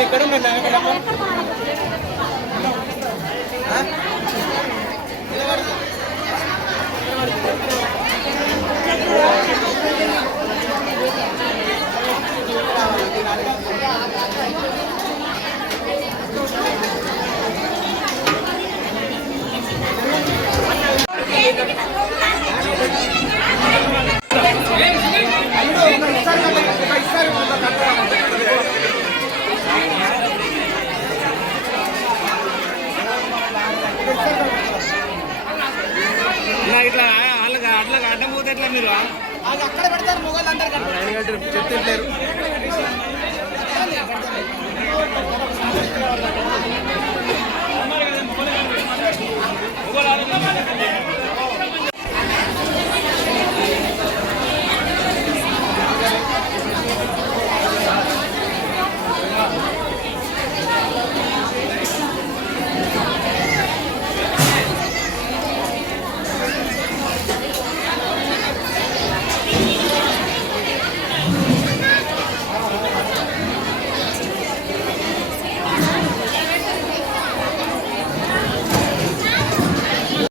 ఎక్కడ ఇట్లా వాళ్ళకి అట్లా అడ్డం పోతే ఎట్లా మీరు? అక్కడ పెడతారు మొగలు అందరు చెప్తుంటారు